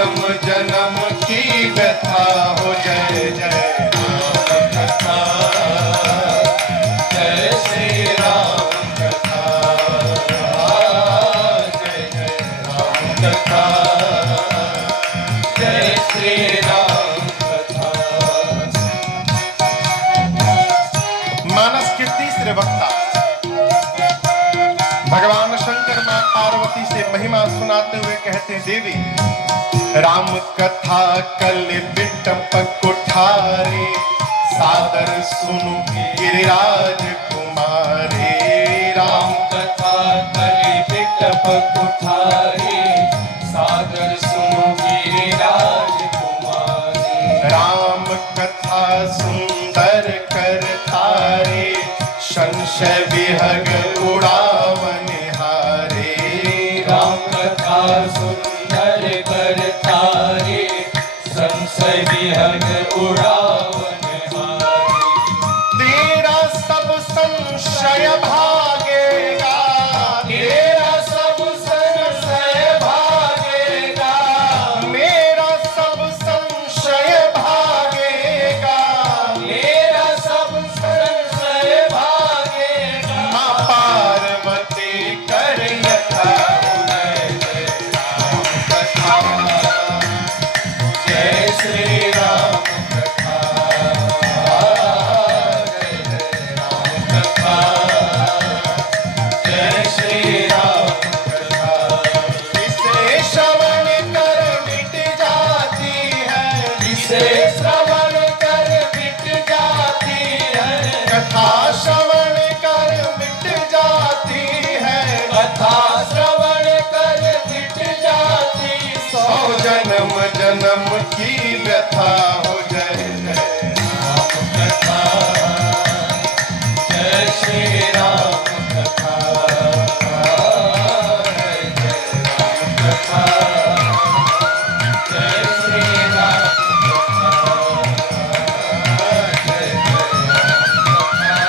जन्म जन्म की व्यथा हो। जय जय राम कथा, जय श्री राम कथा, जय जय राम कथा, जय श्री राम कथा। मानस के तीसरे वक्ता भगवान शंकर मां पार्वती से महिमा सुनाते हुए कहते हैं, देवी राम कथा कल बिटप कुठारे, सादर सुनु गिरिराज कुमारे। राम कथा कल बिटप कुठारे, सादर सुनु गिरिराज कुमारे। राम कथा सुंदर कर तारे, संशय विहग उड़ावन हारे। राम कथा सुंदर कर तारे, संशय विहग उड़ावन हारे। तेरा सब संशय भागेगा, तेरा सब संशय भागेगा, मेरा सब संशय भागेगा, मेरा सब संशय भागेगा। मां पार्वती कर यथा जय राम कथा, जय श्री राम कथा, जय जय राम कथा, जय श्री राम कथा। जिसे श्रवण कर मिट जाती है, जिसे श्रवण कर मिट जाती है, कथा श्रवण कर मिट जाती है, कथा श्रवण कर मिट जाती। 100 जन्म जन्म की व्यथा हो। जय जय राम कथा, जय श्री राम कथा, जय जय राम कथा, जय श्री राम कथा, जय जय राम कथा,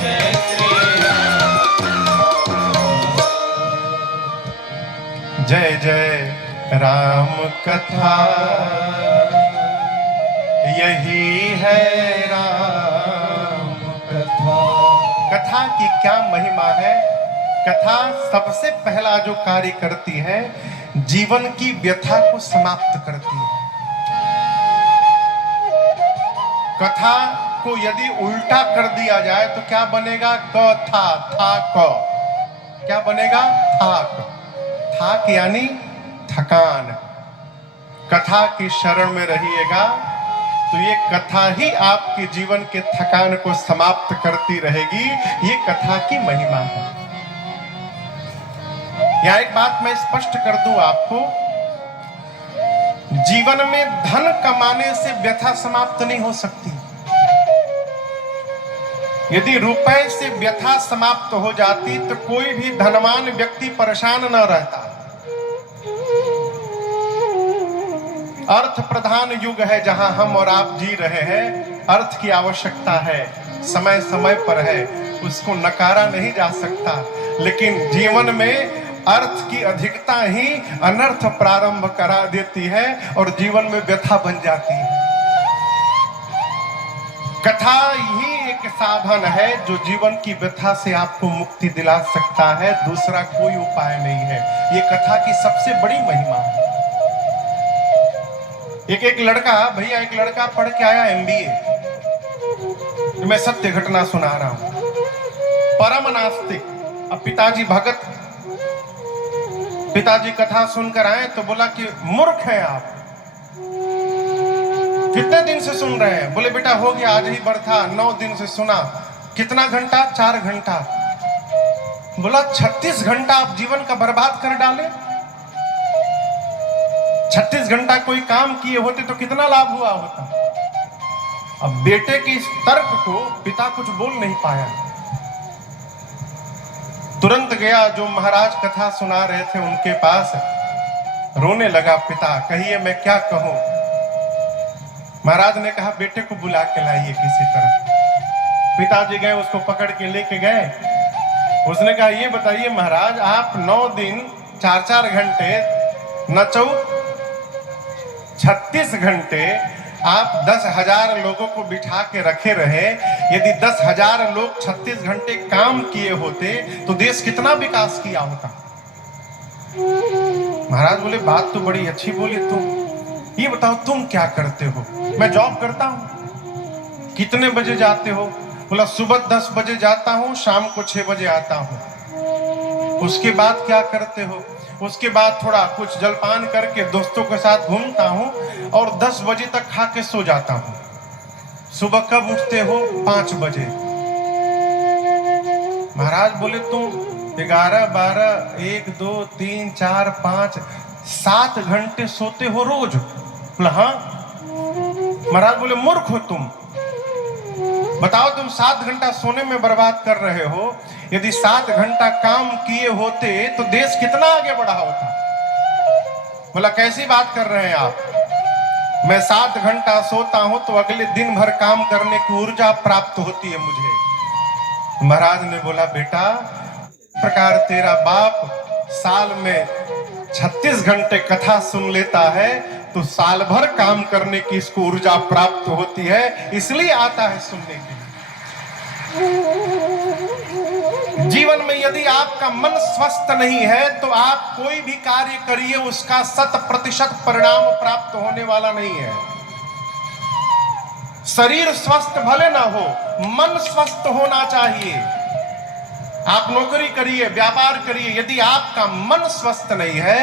जय श्री राम। जय जय राम कथा, यही है राम कथा। कथा की क्या महिमा है। कथा सबसे पहला जो कार्य करती है, जीवन की व्यथा को समाप्त करती है। कथा को यदि उल्टा कर दिया जाए तो क्या बनेगा? क था क। क्या बनेगा? थाक। थाक यानी थकान। कथा की शरण में रहिएगा तो ये कथा ही आपके जीवन के थकान को समाप्त करती रहेगी। ये कथा की महिमा है। यहां एक बात मैं स्पष्ट कर दूं आपको, जीवन में धन कमाने से व्यथा समाप्त नहीं हो सकती। यदि रुपए से व्यथा समाप्त हो जाती तो कोई भी धनवान व्यक्ति परेशान न रहता। अर्थ प्रधान युग है जहां हम और आप जी रहे हैं। अर्थ की आवश्यकता है, समय समय पर है, उसको नकारा नहीं जा सकता। लेकिन जीवन में अर्थ की अधिकता ही अनर्थ प्रारंभ करा देती है और जीवन में व्यथा बन जाती है। कथा ही एक साधन है जो जीवन की व्यथा से आपको मुक्ति दिला सकता है। दूसरा कोई उपाय नहीं है। ये कथा की सबसे बड़ी महिमा है। एक लड़का, भैया एक लड़का पढ़ के आया MBA। मैं सत्य घटना सुना रहा हूं। परम नास्तिक। अब पिताजी भगत, पिताजी कथा सुनकर आए तो बोला कि मूर्ख हैं आप, कितने दिन से सुन रहे हैं? बोले बेटा हो गया, आज ही बरथा, 9 दिन से सुना। कितना घंटा? 4 घंटा। बोला 36 घंटा आप जीवन का बर्बाद कर डाले। 36 घंटा कोई काम किए होते तो कितना लाभ हुआ होता। अब बेटे के इस तर्क को पिता कुछ बोल नहीं पाया। तुरंत गया जो महाराज कथा सुना रहे थे उनके पास, रोने लगा पिता। कहिए मैं क्या कहूं? महाराज ने कहा बेटे को बुला के लाइए किसी तरह। पिताजी गए, उसको पकड़ के लेके गए। उसने कहा ये बताइए महाराज, आप 9 दिन 4-4 घंटे न चौक 36 घंटे आप 10,000 लोगों को बिठा के रखे रहे। यदि 10,000 लोग 36 घंटे काम किए होते तो देश कितना विकास किया होता। महाराज बोले बात तो बड़ी अच्छी बोली तुम, ये बताओ तुम क्या करते हो। मैं जॉब करता हूं। कितने बजे जाते हो। बोला सुबह 10 बजे जाता हूं, शाम को 6 बजे आता हूं। उसके बाद क्या करते हो। उसके बाद थोड़ा कुछ जलपान करके दोस्तों के साथ घूमता हूं और 10 बजे तक खा के सो जाता हूं। सुबह कब उठते हो। 5 बजे। महाराज बोले तुम 11, 12, 1, 2, 3, 4, 5, 7 घंटे सोते हो रोज। बोला हाँ। महाराज बोले मूर्ख हो तुम। बताओ तुम 7 घंटा सोने में बर्बाद कर रहे हो। यदि 7 घंटा काम किए होते तो देश कितना आगे बढ़ा होता। बोला कैसी बात कर रहे हैं आप। मैं 7 घंटा सोता हूं तो अगले दिन भर काम करने की ऊर्जा प्राप्त होती है मुझे। महाराज ने बोला बेटा प्रकार तेरा बाप साल में 36 घंटे कथा सुन लेता है तो साल भर काम करने की इसको ऊर्जा प्राप्त होती है, इसलिए आता है सुनने के लिए। जीवन में यदि आपका मन स्वस्थ नहीं है तो आप कोई भी कार्य करिए उसका 100% परिणाम प्राप्त होने वाला नहीं है। शरीर स्वस्थ भले ना हो, मन स्वस्थ होना चाहिए। आप नौकरी करिए, व्यापार करिए, यदि आपका मन स्वस्थ नहीं है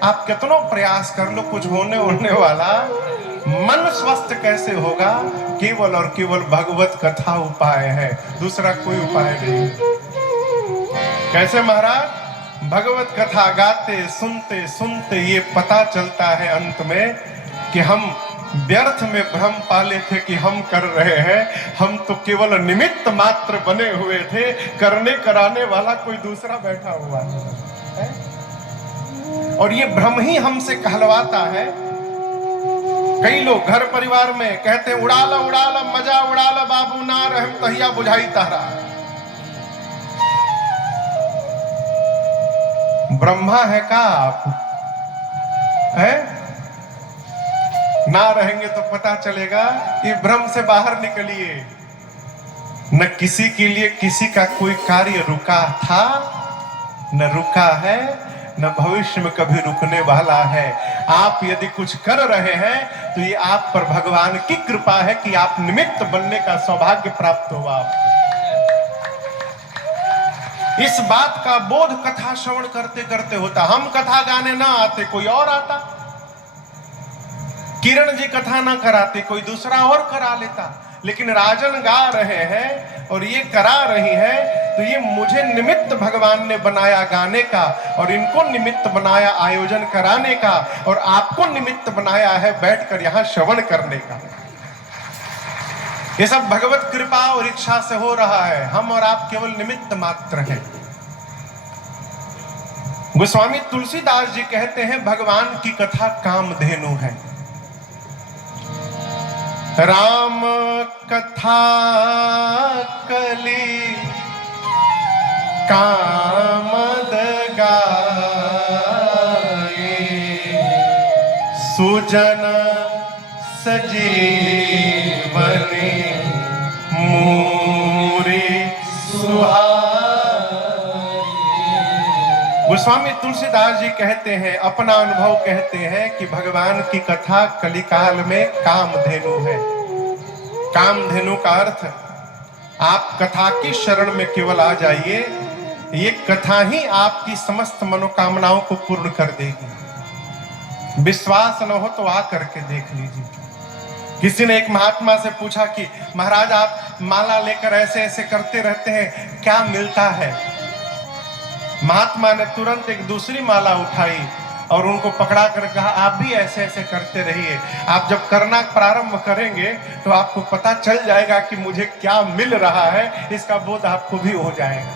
आप कितनों प्रयास कर लो कुछ होने वाला। मन स्वस्थ कैसे होगा। केवल और केवल भगवत कथा उपाय है, दूसरा कोई उपाय नहीं। कैसे महाराज। भगवत कथा गाते सुनते सुनते ये पता चलता है अंत में कि हम व्यर्थ में भ्रम पाले थे कि हम कर रहे हैं। हम तो केवल निमित्त मात्र बने हुए थे, करने कराने वाला कोई दूसरा बैठा हुआ है। और ये भ्रम ही हमसे कहलवाता है। कई लोग घर परिवार में कहते हैं उड़ाला उड़ाला मजा उड़ाला बाबू ना रहम तहिया बुझाई तारा। ब्रह्मा है का आप है ना रहेंगे तो पता चलेगा। ये भ्रम से बाहर निकलिए। न किसी के लिए किसी का कोई कार्य रुका था न रुका है न भविष्य में कभी रुकने वाला है। आप यदि कुछ कर रहे हैं तो ये आप पर भगवान की कृपा है कि आप निमित्त बनने का सौभाग्य प्राप्त हुआ आपको। इस बात का बोध कथा श्रवण करते करते होता। हम कथा गाने ना आते कोई और आता। किरण जी कथा ना कराते कोई दूसरा और करा लेता। लेकिन राजन गा रहे हैं और ये करा रही है तो ये मुझे निमित्त भगवान ने बनाया गाने का और इनको निमित्त बनाया आयोजन कराने का और आपको निमित्त बनाया है बैठकर यहां श्रवण करने का। ये सब भगवत कृपा और इच्छा से हो रहा है। हम और आप केवल निमित्त मात्र हैं। गोस्वामी तुलसीदास जी कहते हैं भगवान की कथा कामधेनु है। राम कथा कली कामद गाए सुजन सजीवनी मूरी सुहाई। गोस्वामी तुलसीदास जी कहते हैं अपना अनुभव कहते हैं कि भगवान की कथा कलिकाल में कामधेनु है। कामधेनु का अर्थ आप कथा की शरण में केवल आ जाइए। ये कथा ही आपकी समस्त मनोकामनाओं को पूर्ण कर देगी। विश्वास न हो तो आ करके देख लीजिए। किसी ने एक महात्मा से पूछा कि महाराज आप माला लेकर ऐसे ऐसे करते रहते हैं, क्या मिलता है। महात्मा ने तुरंत एक दूसरी माला उठाई और उनको पकड़ा कर कहा आप भी ऐसे ऐसे करते रहिए। आप जब करना प्रारंभ करेंगे तो आपको पता चल जाएगा कि मुझे क्या मिल रहा है, इसका बोध आपको भी हो जाएगा।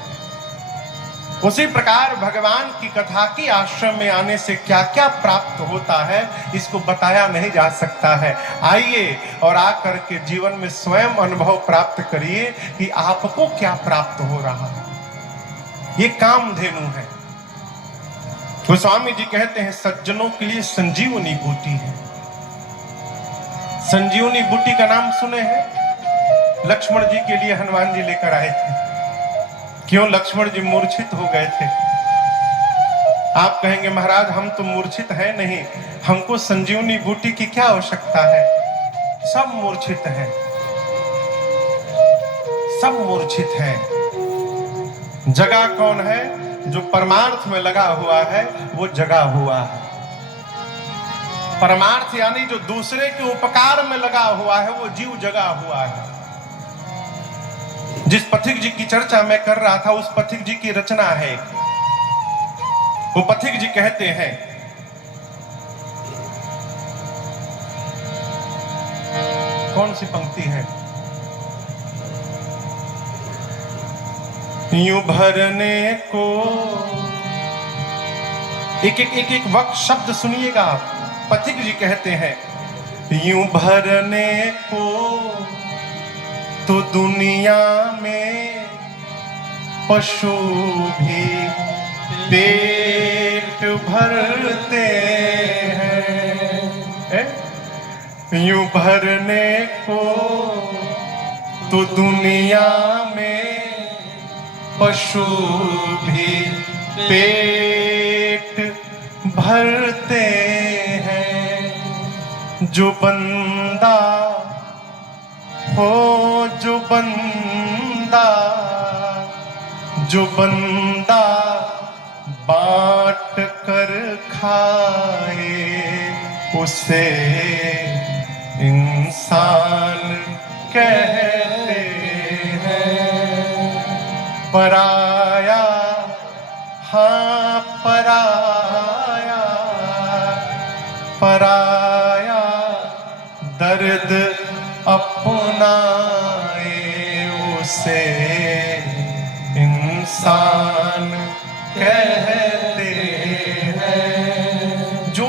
उसी प्रकार भगवान की कथा की आश्रम में आने से क्या क्या प्राप्त होता है इसको बताया नहीं जा सकता है। आइए और आकर के जीवन में स्वयं अनुभव प्राप्त करिए कि आपको क्या प्राप्त हो रहा है। ये कामधेनु है। गोस्वामी जी कहते हैं सज्जनों के लिए संजीवनी बूटी है। संजीवनी बूटी का नाम सुने हैं? लक्ष्मण जी के लिए हनुमान जी लेकर आए थे। क्यों लक्ष्मण जी मूर्छित हो गए थे? आप कहेंगे महाराज हम तो मूर्छित है नहीं, हमको संजीवनी बूटी की क्या आवश्यकता है? सब मूर्छित हैं, सब मूर्छित हैं। जगा कौन है? जो परमार्थ में लगा हुआ है वो जगा हुआ है। परमार्थ यानी जो दूसरे के उपकार में लगा हुआ है वो जीव जगा हुआ है। जिस पथिक जी की चर्चा मैं कर रहा था उस पथिक जी की रचना है। वो पथिक जी कहते हैं, कौन सी पंक्ति है? यूं भरने को, एक वक्त शब्द सुनिएगा आप। पथिक जी कहते हैं यूं भरने को तो दुनिया में पशु भी पेट भरते हैं। यूं भरने को तो दुनिया में पशु भी पेट भरते हैं। जो बंदा हो, जो बंदा बांट कर खाए उसे इंसान कहते हैं। पराया, हाँ पराया, पराया दर्द अपनाए उसे इंसान कहते हैं। जो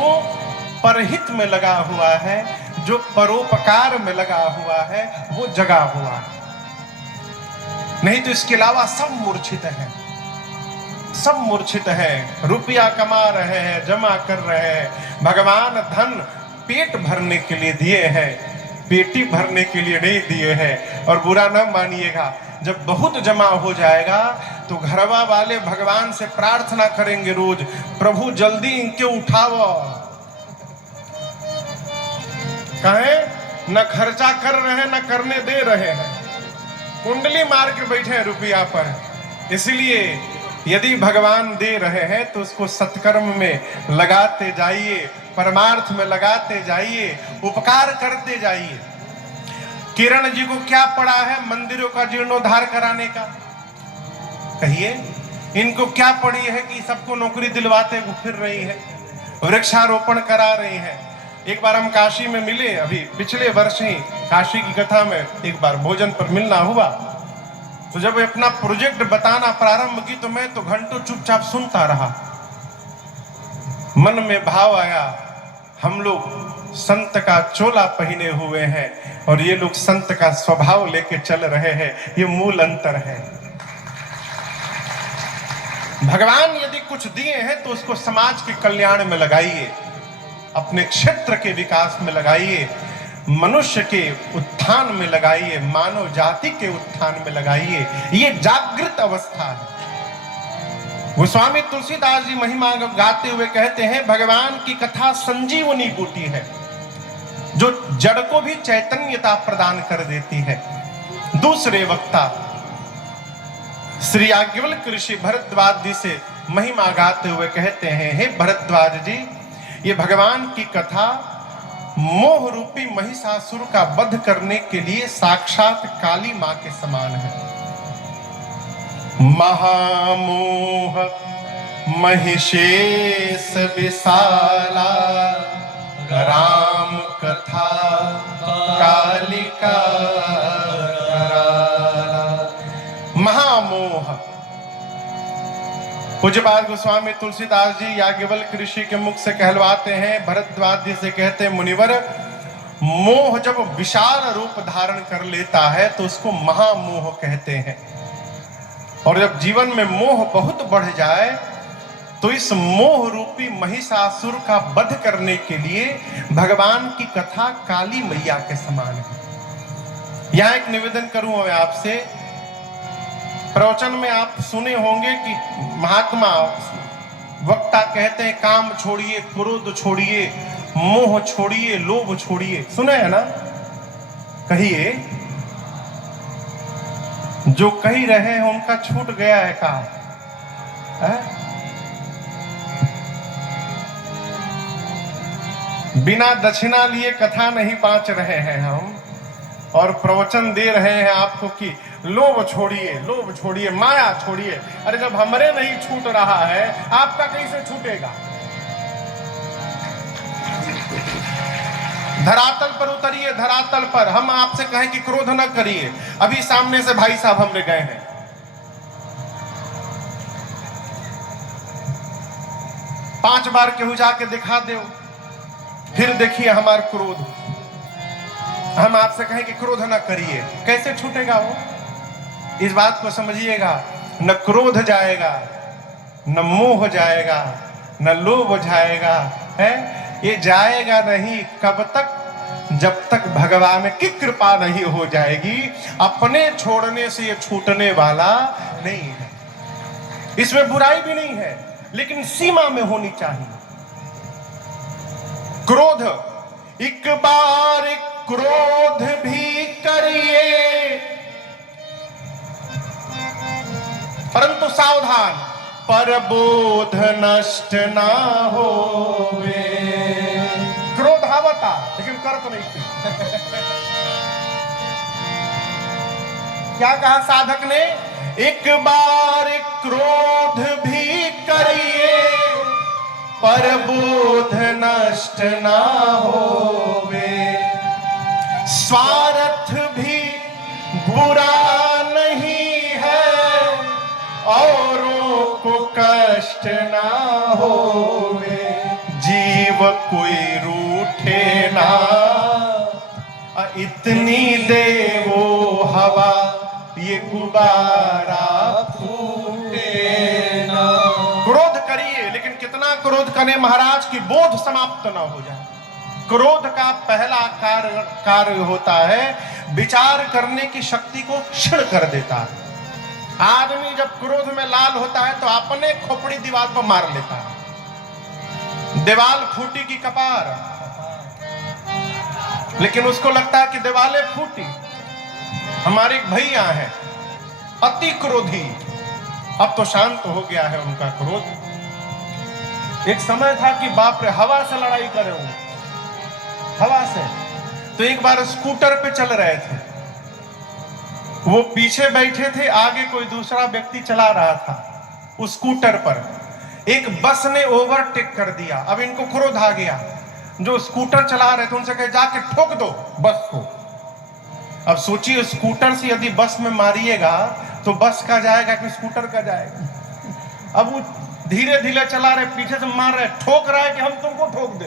परहित में लगा हुआ है, जो परोपकार में लगा हुआ है वो जगा हुआ है। नहीं तो इसके अलावा सब मूर्छित हैं, सब मूर्छित हैं। रुपया कमा रहे हैं, जमा कर रहे हैं। भगवान धन पेट भरने के लिए दिए हैं, पेटी भरने के लिए नहीं दिए हैं। और बुरा न मानिएगा, जब बहुत जमा हो जाएगा तो घरवा वाले भगवान से प्रार्थना करेंगे रोज, प्रभु जल्दी इनके उठाओ। कहें न खर्चा कर रहे हैं न करने दे रहे हैं, कुंडली मार के बैठे हैं रुपया पर। इसलिए यदि भगवान दे रहे हैं तो उसको सत्कर्म में लगाते जाइए, परमार्थ में लगाते जाइए, उपकार करते जाइए। किरण जी को क्या पड़ा है मंदिरों का जीर्णोद्धार कराने का? कहिए, इनको क्या पड़ी है कि सबको नौकरी दिलवाते फिर रही है, वृक्षारोपण करा रही है। एक बार हम काशी में मिले, अभी पिछले वर्ष ही काशी की कथा में एक बार भोजन पर मिलना हुआ। तो जब अपना प्रोजेक्ट बताना प्रारंभ की तो मैं तो घंटों चुपचाप सुनता रहा। मन में भाव आया, हम लोग संत का चोला पहने हुए हैं और ये लोग संत का स्वभाव लेके चल रहे हैं। ये मूल अंतर है। भगवान यदि कुछ दिए हैं तो उसको समाज के कल्याण में लगाइए, अपने क्षेत्र के विकास में लगाइए, मनुष्य के उत्थान में लगाइए, मानव जाति के उत्थान में लगाइए। ये जागृत अवस्था है। गोस्वामी तुलसीदास जी महिमा गाते हुए कहते हैं, भगवान की कथा संजीवनी बूटी है जो जड़ को भी चैतन्यता प्रदान कर देती है। दूसरे वक्ता श्री याज्ञवल्क्य ऋषि भरद्वाज जी से महिमा गाते हुए कहते हैं, हे भरद्वाज जी, ये भगवान की कथा मोह रूपी महिषासुर का वध करने के लिए साक्षात काली मां के समान है। महामोह महिषेश विशाला राम कथा कालिका महामोह। पूज्यपाद गोस्वामी तुलसीदास जी याज्ञवल्क्य ऋषि के मुख से कहलवाते हैं, भरद्वाज जी से कहते हैं, मुनिवर, मोह जब विशाल रूप धारण कर लेता है तो उसको महामोह कहते हैं। और जब जीवन में मोह बहुत बढ़ जाए तो इस मोह रूपी महिषासुर का वध करने के लिए भगवान की कथा काली मैया के समान है। यहां एक निवेदन करूं मैं आपसे, प्रवचन में आप सुने होंगे कि महात्मा वक्ता कहते हैं काम छोड़िए, क्रोध छोड़िए, मोह छोड़िए, लोभ छोड़िए। सुने है ना? कहिए। जो कही रहे हैं उनका छूट गया है काम है? बिना दक्षिणा लिए कथा नहीं बांच रहे हैं हम, और प्रवचन दे रहे हैं आपको कि लोभ छोड़िए, लोभ छोड़िए, माया छोड़िए। अरे जब हमरे नहीं छूट रहा है, आपका कैसे छूटेगा? धरातल पर उतरिए, धरातल पर। हम आपसे कहें कि क्रोध न करिए। अभी सामने से भाई साहब हमरे गए हैं, 5 बार केहू जाके दिखा दो, फिर देखिए हमार क्रोध। हम आपसे कहें कि क्रोध न करिए, कैसे छूटेगा वो? इस बात को समझिएगा, न क्रोध जाएगा, न मोह जाएगा, न लोभ जाएगा, है? ये जाएगा नहीं। कब तक? जब तक भगवान की कृपा नहीं हो जाएगी। अपने छोड़ने से ये छूटने वाला नहीं है। इसमें बुराई भी नहीं है, लेकिन सीमा में होनी चाहिए। क्रोध, एक बार क्रोध भी करिए, परंतु सावधान, पर बोध नष्ट ना होवे। क्रोध आवता लेकिन कर तो नहीं थी। क्या कहा साधक ने? एक बार क्रोध भी करिए, पर बोध नष्ट ना होवे। स्वार्थ भी बुरा नहीं है, औरों को कष्ट ना होवे। जीव कोई रूठे ना, इतनी दे वो हवा, ये गुब्बारा फूटे ना। क्रोध करिए, लेकिन कितना क्रोध करें महाराज की बोध समाप्त ना हो जाए। क्रोध का पहला कार्य होता है विचार करने की शक्ति को क्षीण कर देता है। आदमी जब क्रोध में लाल होता है तो अपने खोपड़ी दीवार पर मार लेता है। दीवार फूटी की कपार, लेकिन उसको लगता है कि दीवारें फूटी। हमारे एक भैया हैं, अति क्रोधी, अब तो शांत हो गया है उनका क्रोध। एक समय था कि बाप रे, हवा से लड़ाई करे वो, हवा से। तो एक बार स्कूटर पे चल रहे थे, वो पीछे बैठे थे, आगे कोई दूसरा व्यक्ति चला रहा था। उस स्कूटर पर एक बस ने ओवरटेक कर दिया। अब इनको क्रोध आ गया। जो स्कूटर चला रहे थे उनसे कहे जाके ठोक दो बस को। अब सोचिए, स्कूटर से यदि बस में मारिएगा तो बस का जाएगा कि स्कूटर का जाएगा? अब वो धीरे धीरे चला रहे, पीछे से मार रहे, ठोक रहा है कि हम तुमको ठोक दे।